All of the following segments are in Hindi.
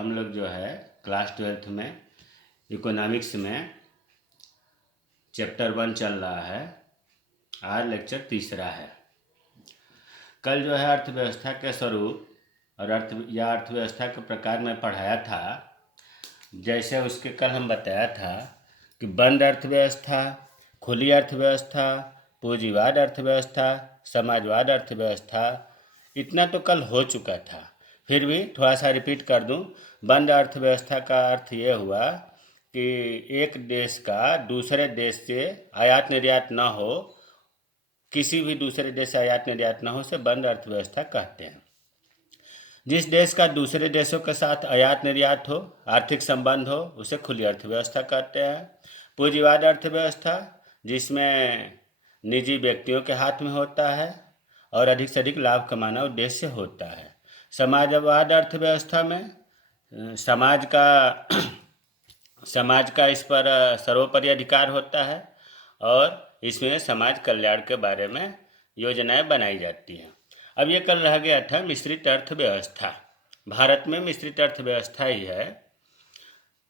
हम लोग जो है क्लास 12th में इकोनॉमिक्स में चैप्टर 1 चल रहा है। आज लेक्चर तीसरा है। कल जो है अर्थव्यवस्था के स्वरूप और अर्थव्यवस्था के प्रकार में पढ़ाया था। जैसे उसके कल हम बताया था कि बंद अर्थव्यवस्था, खुली अर्थव्यवस्था, पूंजीवाद अर्थव्यवस्था, समाजवाद अर्थव्यवस्था, इतना तो कल हो चुका था। फिर भी थोड़ा सा रिपीट कर दूं। बंद अर्थव्यवस्था का अर्थ ये हुआ कि एक देश का दूसरे देश से आयात निर्यात न हो, किसी भी दूसरे देश से आयात निर्यात न हो, उसे बंद अर्थव्यवस्था कहते हैं। जिस देश का दूसरे देशों के साथ आयात निर्यात हो, आर्थिक संबंध हो, उसे खुली अर्थव्यवस्था कहते हैं। पूंजीवाद अर्थव्यवस्था, जिसमें निजी व्यक्तियों के हाथ में होता है और अधिक से अधिक लाभ कमाना उद्देश्य होता है। समाजवाद अर्थव्यवस्था में समाज का इस पर सर्वोपरि अधिकार होता है और इसमें समाज कल्याण के बारे में योजनाएं बनाई जाती हैं। अब ये कल रह गया था मिश्रित अर्थव्यवस्था। भारत में मिश्रित अर्थव्यवस्था ही है।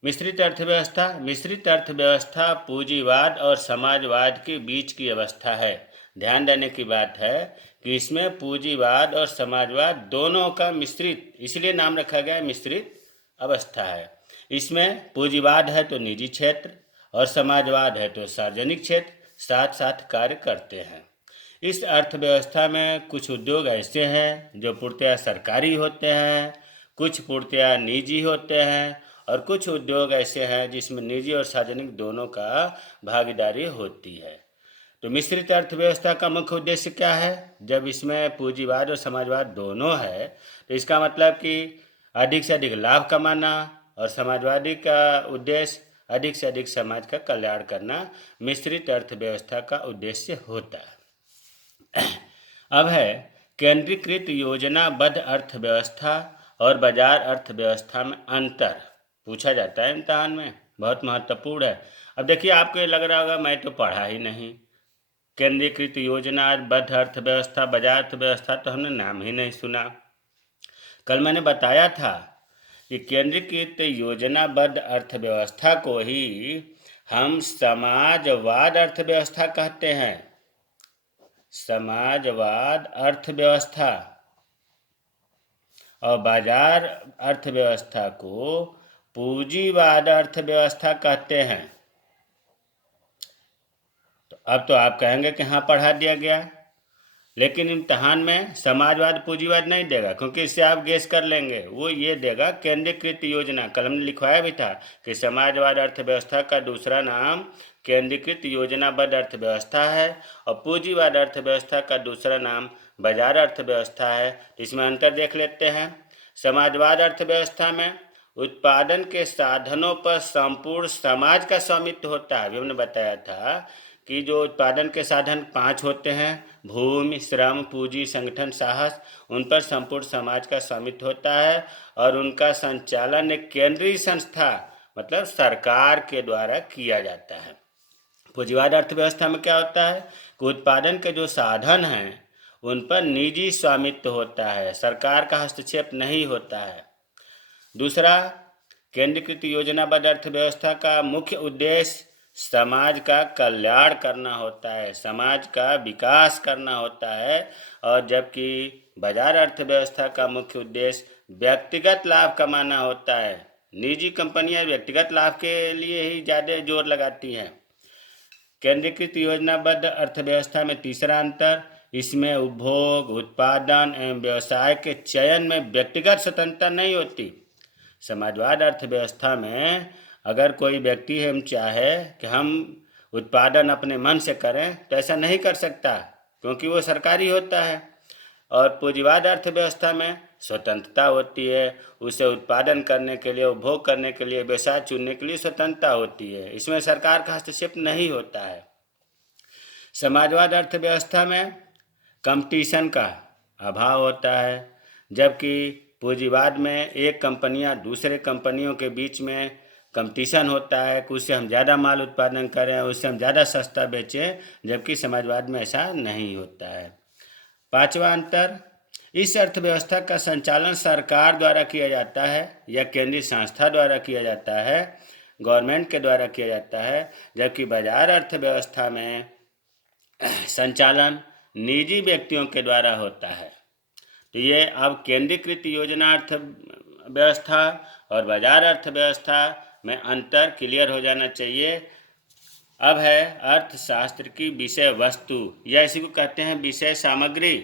मिश्रित अर्थव्यवस्था पूंजीवाद और समाजवाद के बीच की अवस्था है। ध्यान देने की बात है कि इसमें पूंजीवाद और समाजवाद दोनों का मिश्रित, इसलिए नाम रखा गया मिश्रित अवस्था है। इसमें पूंजीवाद है तो निजी क्षेत्र और समाजवाद है तो सार्वजनिक क्षेत्र साथ साथ कार्य करते हैं। इस अर्थव्यवस्था में कुछ उद्योग ऐसे हैं जो पूर्णतया सरकारी होते हैं, कुछ पूर्णतया निजी होते हैं और कुछ उद्योग ऐसे हैं जिसमें निजी और सार्वजनिक दोनों का भागीदारी होती है। तो मिश्रित अर्थव्यवस्था का मुख्य उद्देश्य क्या है? जब इसमें पूंजीवाद और समाजवाद दोनों है तो इसका मतलब कि अधिक से अधिक लाभ कमाना और समाजवादी का उद्देश्य अधिक से अधिक समाज का कल्याण करना मिश्रित अर्थव्यवस्था का उद्देश्य होता है। अब है केंद्रीकृत योजनाबद्ध अर्थव्यवस्था और बाजार अर्थव्यवस्था में अंतर पूछा जाता है इम्तिहान में, बहुत महत्वपूर्ण है। अब देखिए, आपको लग रहा होगा मैं तो पढ़ा ही नहीं। केंद्रीकृत योजनाबद्ध अर्थव्यवस्था, बाजार अर्थव्यवस्था तो हमने नाम ही नहीं सुना। कल मैंने बताया था कि केंद्रीकृत योजनाबद्ध अर्थव्यवस्था को ही हम समाजवाद अर्थव्यवस्था कहते हैं। समाजवाद अर्थव्यवस्था और बाजार अर्थव्यवस्था को पूंजीवाद अर्थव्यवस्था कहते हैं। तो अब तो आप कहेंगे कि हाँ पढ़ा दिया गया, लेकिन इम्तिहान में समाजवाद पूंजीवाद नहीं देगा, क्योंकि इससे आप गेस कर लेंगे। वो ये देगा केंद्रीकृत योजना। कल हमने लिखवाया भी था कि समाजवाद अर्थव्यवस्था का दूसरा नाम केंद्रीकृत योजनाबद्ध अर्थव्यवस्था है और पूंजीवाद अर्थव्यवस्था का दूसरा नाम बाजार अर्थव्यवस्था है। तो इसमें अंतर देख लेते हैं। समाजवाद अर्थव्यवस्था में उत्पादन के साधनों पर संपूर्ण समाज का स्वामित्व होता है। अभी हमने बताया था कि जो उत्पादन के साधन 5 होते हैं, भूमि, श्रम, पूंजी, संगठन, साहस, उन पर संपूर्ण समाज का स्वामित्व होता है और उनका संचालन एक केंद्रीय संस्था मतलब सरकार के द्वारा किया जाता है। पूंजीवाद अर्थव्यवस्था में क्या होता है कि उत्पादन के जो साधन हैं उन पर निजी स्वामित्व होता है, सरकार का हस्तक्षेप नहीं होता है। दूसरा, केंद्रीकृत योजनाबद्ध अर्थव्यवस्था का मुख्य उद्देश्य समाज का कल्याण करना होता है, समाज का विकास करना होता है। और जबकि बाजार अर्थव्यवस्था का मुख्य उद्देश्य व्यक्तिगत लाभ कमाना होता है। निजी कंपनियां व्यक्तिगत लाभ के लिए ही ज़्यादा जोर लगाती हैं। केंद्रीकृत योजनाबद्ध अर्थव्यवस्था में तीसरा अंतर, इसमें उपभोग, उत्पादन एवं व्यवसाय के चयन में व्यक्तिगत स्वतंत्रता नहीं होती। समाजवाद अर्थव्यवस्था में अगर कोई व्यक्ति हम चाहे कि हम उत्पादन अपने मन से करें तो ऐसा नहीं कर सकता, क्योंकि वो सरकारी होता है। और पूंजीवाद अर्थव्यवस्था में स्वतंत्रता होती है, उसे उत्पादन करने के लिए, उपभोग करने के लिए, व्यवसाय चुनने के लिए स्वतंत्रता होती है। इसमें सरकार का हस्तक्षेप नहीं होता है। समाजवाद अर्थव्यवस्था में कंपटीशन का अभाव होता है, जबकि पूंजीवाद में एक कंपनियां दूसरे कंपनियों के बीच में कंपटीशन होता है कि उससे हम ज़्यादा माल उत्पादन करें, उससे हम ज़्यादा सस्ता बेचें, जबकि समाजवाद में ऐसा नहीं होता है। पांचवा अंतर, इस अर्थव्यवस्था का संचालन सरकार द्वारा किया जाता है या केंद्रीय संस्था द्वारा किया जाता है, गवर्नमेंट के द्वारा किया जाता है, जबकि बाजार अर्थव्यवस्था में संचालन निजी व्यक्तियों के द्वारा होता है। तो ये अब केंद्रीकृत योजना अर्थव्यवस्था और बाजार अर्थव्यवस्था में अंतर क्लियर हो जाना चाहिए। अब है अर्थशास्त्र की विषय वस्तु या इसी को कहते हैं विषय सामग्री।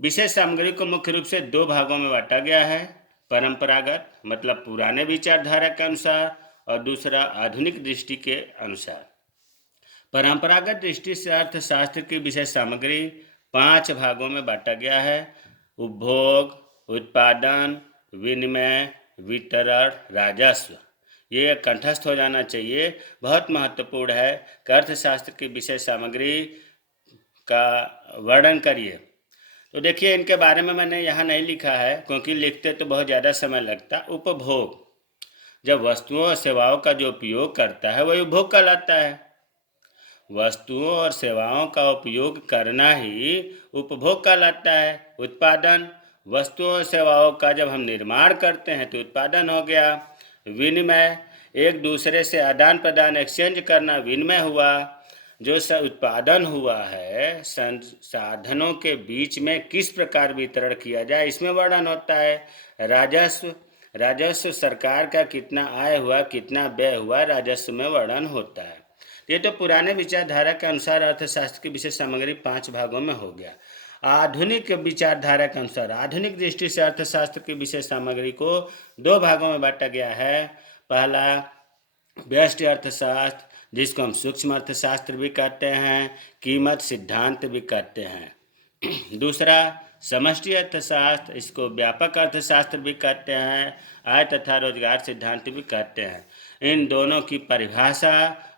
विषय सामग्री को मुख्य रूप से दो भागों में बांटा गया है, परंपरागत मतलब पुराने विचारधारा के अनुसार और दूसरा आधुनिक दृष्टि के अनुसार। परंपरागत दृष्टि से अर्थशास्त्र की विषय सामग्री 5 भागों में बांटा गया है: उपभोग, उत्पादन, विनिमय, वितरण, राजस्व। ये कंठस्थ हो जाना चाहिए, बहुत महत्वपूर्ण है कि अर्थशास्त्र की विषय सामग्री का वर्णन करिए। तो देखिए, इनके बारे में मैंने यहाँ नहीं लिखा है क्योंकि लिखते तो बहुत ज़्यादा समय लगता। उपभोग, जब वस्तुओं और सेवाओं का जो उपयोग करता है वही उपभोग कहलाता है। वस्तुओं और सेवाओं का उपयोग करना ही उपभोग कहलाता है। उत्पादन, वस्तुओं और सेवाओं का जब हम निर्माण करते हैं तो उत्पादन हो गया। विनिमय, एक दूसरे से आदान प्रदान एक्सचेंज करना विनिमय हुआ। जो उत्पादन हुआ है संसाधनों के बीच में किस प्रकार वितरण किया जाए इसमें वर्णन होता है। राजस्व, राजस्व सरकार का कितना आय हुआ कितना व्यय हुआ राजस्व में वर्णन होता है। ये तो पुराने विचारधारा के अनुसार अर्थशास्त्र की विशेष सामग्री 5 भागों में हो गया। आधुनिक विचारधारा के अनुसार आधुनिक दृष्टि से अर्थशास्त्र की विशेष सामग्री को 2 भागों में बांटा गया है। पहला व्यष्टि अर्थशास्त्र, जिसको हम सूक्ष्म अर्थशास्त्र भी कहते हैं, कीमत सिद्धांत भी कहते हैं। दूसरा समष्टि अर्थशास्त्र, इसको व्यापक अर्थशास्त्र भी कहते हैं, आय तथा रोजगार सिद्धांत भी कहते हैं। इन दोनों की परिभाषा,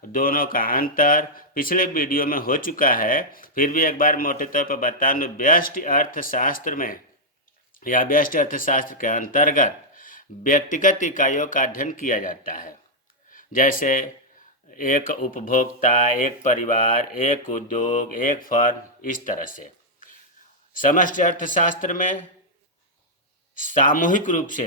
दोनों का अंतर पिछले वीडियो में हो चुका है, फिर भी एक बार मोटे तौर पर बता दूं। व्यष्टि अर्थशास्त्र में या व्यष्टि अर्थशास्त्र के अंतर्गत व्यक्तिगत इकाइयों का अध्ययन किया जाता है, जैसे एक उपभोक्ता, एक परिवार, एक उद्योग, एक फर्म, इस तरह से। समष्टि अर्थशास्त्र में सामूहिक रूप से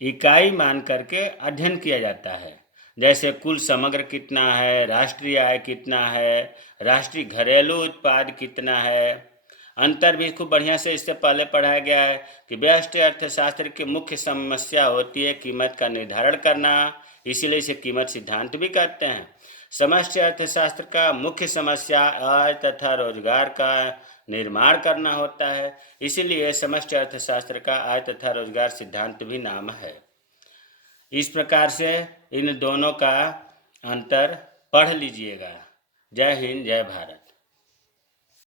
इकाई मान करके अध्ययन किया जाता है, जैसे कुल समग्र कितना है, राष्ट्रीय आय कितना है, राष्ट्रीय घरेलू उत्पाद कितना है। अंतर भी खूब बढ़िया से इससे पहले पढ़ाया गया है कि व्यष्टि अर्थशास्त्र की मुख्य समस्या होती है कीमत का निर्धारण करना, इसीलिए इसे कीमत सिद्धांत भी कहते हैं। समष्टि अर्थशास्त्र का मुख्य समस्या आय तथा रोजगार का निर्माण करना होता है, इसीलिए समष्टि अर्थशास्त्र का आय तथा रोजगार सिद्धांत भी नाम है। इस प्रकार से इन दोनों का अंतर पढ़ लीजिएगा। जय हिंद, जय भारत।